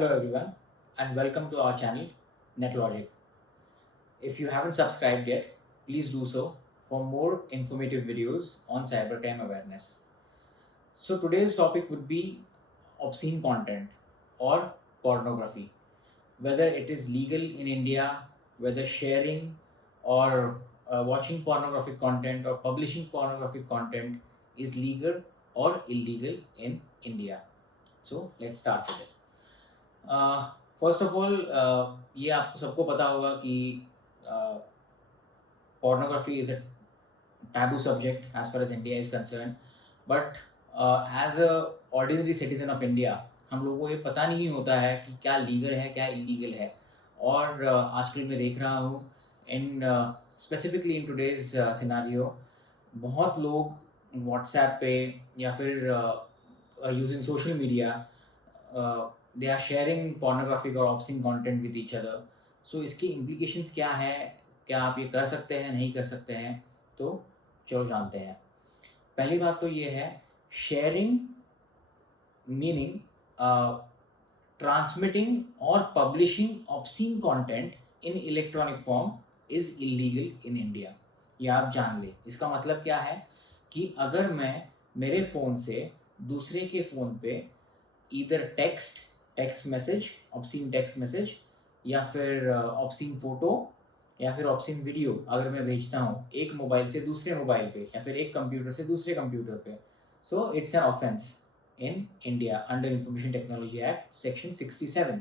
Hello everyone and welcome to our channel NetLogic. If you haven't subscribed yet, please do so for more informative videos on cybercrime awareness. So today's topic would be obscene content or pornography. Whether it is legal in India, whether sharing or watching pornographic content or publishing pornographic content is legal or illegal in India. So let's start with it. First of all ये आपको सबको पता होगा कि pornography is a taboo subject as far as India is concerned. But as a ordinary citizen of India, हम लोगों को ये पता नहीं होता है कि क्या लीगल है क्या इलीगल है. और आजकल मैं देख रहा हूँ in specifically in today's scenario बहुत लोग व्हाट्सएप पे या फिर using social media they are sharing pornographic और obscene content with each other. So इसकी इम्प्लीकेशंस क्या है, क्या आप ये कर सकते हैं नहीं कर सकते हैं, तो चलो जानते हैं. पहली बात तो ये है, शेयरिंग मीनिंग ट्रांसमिटिंग और publishing obscene content in electronic form is illegal in India. ये आप जान ले. इसका मतलब क्या है कि अगर मैं मेरे फ़ोन से दूसरे के फ़ोन पे either text message, obscene text message या फिर ऑब्ससीन फ़ोटो या फिर ऑब्ससीन वीडियो अगर मैं भेजता हूँ एक मोबाइल से दूसरे मोबाइल पे या फिर एक कंप्यूटर से दूसरे कंप्यूटर पे, so it's an offence in India under information technology act section 67,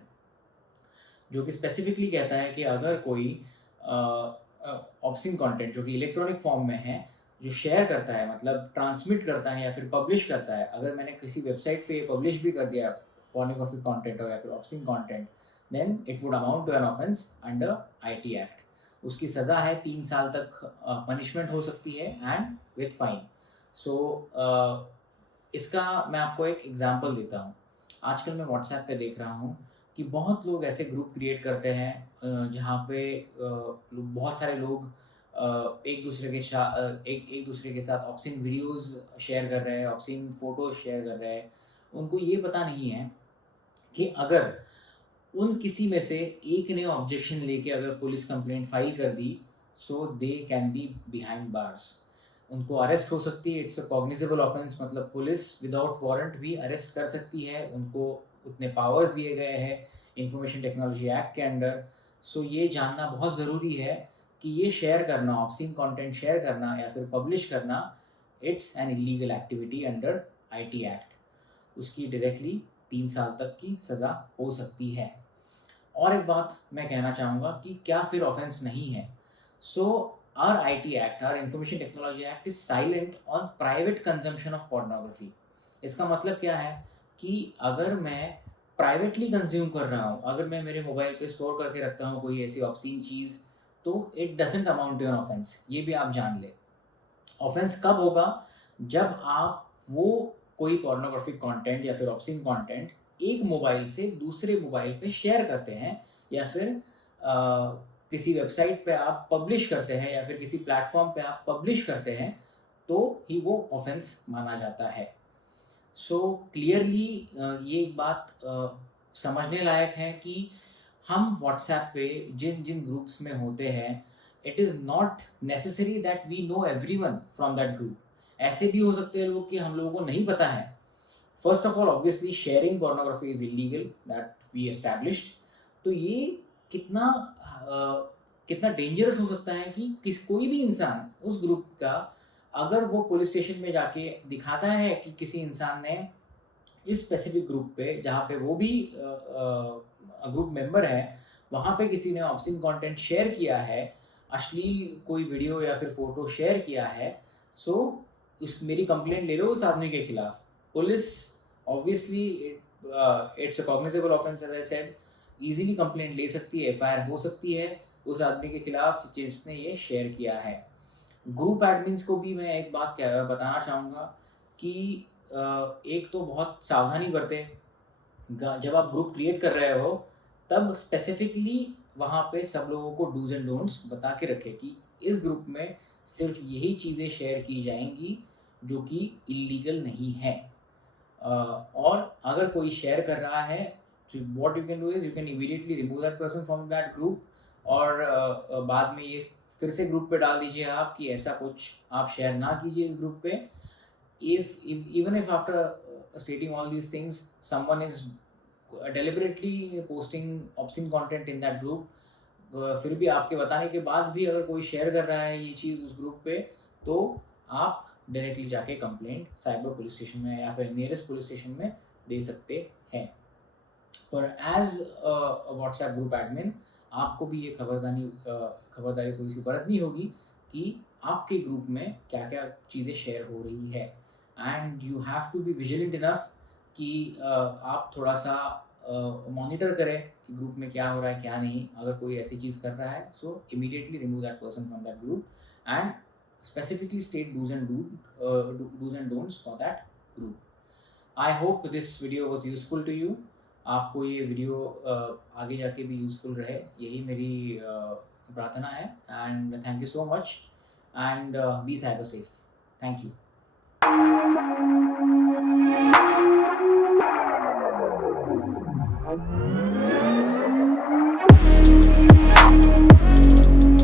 जो कि स्पेसिफिकली कहता है कि अगर कोई ऑब्ससीन कंटेंट जो कि इलेक्ट्रॉनिक फॉर्म में है जो शेयर करता है, मतलब ट्रांसमिट करता है या फिर पब्लिश करता है, अगर मैंने किसी वेबसाइट पे पब्लिश भी कर दिया pornographic content या फिर obscene content, then it would amount to an offense under IT Act. उसकी सज़ा है 3 साल तक पनिशमेंट हो सकती है एंड विथ फाइन. सो इसका मैं आपको एक एग्जांपल देता हूँ. आजकल मैं व्हाट्सएप पे देख रहा हूँ कि बहुत लोग ऐसे ग्रुप क्रिएट करते हैं जहाँ पे बहुत सारे लोग एक दूसरे के साथ ऑब्ससीन वीडियोस शेयर कर रहे हैं, ऑब्ससीन फोटोज शेयर कर रहे हैं. उनको ये पता नहीं है कि अगर उन किसी में से एक ने ऑब्जेक्शन लेके अगर पुलिस कंप्लेंट फाइल कर दी, so they can be behind bars. उनको अरेस्ट हो सकती है. इट्स अ कॉग्निजेबल ऑफेंस, मतलब पुलिस विदाउट वारंट भी अरेस्ट कर सकती है. उनको उतने पावर्स दिए गए हैं इंफॉर्मेशन टेक्नोलॉजी एक्ट के अंडर. सो ये जानना बहुत ज़रूरी है कि ये शेयर करना, ऑब्ससीन कंटेंट शेयर करना या फिर पब्लिश करना, it's an illegal activity under IT act. उसकी डायरेक्टली 3 साल तक की सज़ा हो सकती है. और एक बात मैं कहना चाहूँगा कि क्या फिर ऑफेंस नहीं है. So our IT act, our information technology act is silent on private consumption of pornography. इसका मतलब क्या है कि अगर मैं प्राइवेटली कंज्यूम कर रहा हूँ, अगर मैं मेरे मोबाइल पे स्टोर करके रखता हूँ कोई ऐसी ऑब्ससीन चीज़, तो it doesn't amount to an offence. ये भी आप जान ले. ऑफेंस कब होगा? जब आप वो कोई पोर्नोग्राफिक कंटेंट या फिर ऑब्ससीन कंटेंट एक मोबाइल से दूसरे मोबाइल पे शेयर करते हैं या फिर किसी वेबसाइट पे आप पब्लिश करते हैं या फिर किसी प्लेटफॉर्म पे आप पब्लिश करते हैं, तो ही वो ऑफेंस माना जाता है. सो क्लियरली ये एक बात समझने लायक है कि हम व्हाट्सएप पे जिन जिन ग्रुप्स में होते हैं, it is not necessary that we know everyone from that group. ऐसे भी हो सकते हैं लोग कि हम लोगों को नहीं पता है. First of all, obviously sharing pornography is illegal, that we established. तो ये कितना डेंजरस हो सकता है कि कोई भी इंसान उस ग्रुप का, अगर वो पुलिस स्टेशन में जाके दिखाता है कि किसी इंसान ने इस स्पेसिफिक ग्रुप पे, जहाँ पे वो भी ग्रुप मेंबर है, वहाँ पे किसी ने ऑब्ससीन कंटेंट शेयर किया है, अश्लील कोई वीडियो या फिर फोटो शेयर किया है, सो उस मेरी कंप्लेंट ले लो उस आदमी के खिलाफ. Police obviously it's a cognizable offence, as I said, easily complaint ले सकती है, FIR हो सकती है उस आदमी के खिलाफ जिसने ये शेयर किया है. ग्रुप एडमिन्स को भी मैं एक बात बताना चाहूँगा कि एक तो बहुत सावधानी बरतें. जब आप ग्रुप क्रिएट कर रहे हो तब स्पेसिफिकली वहाँ पे सब लोगों को डूज एंड डोंट्स बता के रखें कि इस ग्रुप में सिर्फ यही चीज़ें शेयर की जाएंगी जो कि इलीगल नहीं है. और अगर कोई शेयर कर रहा है what you can do is you can immediately remove that person from that group, और बाद में ये फिर से ग्रुप पे डाल दीजिए आप कि ऐसा कुछ आप शेयर ना कीजिए इस ग्रुप पे. if even if after stating all these things someone is deliberately posting obscene content in that group, फिर भी आपके बताने के बाद भी अगर कोई शेयर कर रहा है ये चीज़ उस ग्रुप पे, तो आप डायरेक्टली जाके कंप्लेंट साइबर पुलिस स्टेशन में या फिर नियरेस्ट पुलिस स्टेशन में दे सकते हैं. पर एज व्हाट्सएप ग्रुप एडमिन आपको भी ये खबरदारी थोड़ी सी बरतनी होगी कि आपके ग्रुप में क्या क्या चीज़ें शेयर हो रही है. And you have to be vigilant enough कि आप थोड़ा सा मॉनिटर करें कि ग्रुप में क्या हो रहा है क्या नहीं. अगर कोई ऐसी चीज़ कर रहा है सो immediately remove that person from that group and specifically state do's and don'ts for that group. I hope this video was useful to you. आपको ये वीडियो आगे जाके भी यूज़फुल रहे, यही मेरी प्रार्थना है. And thank you so much and be cyber safe. Thank you.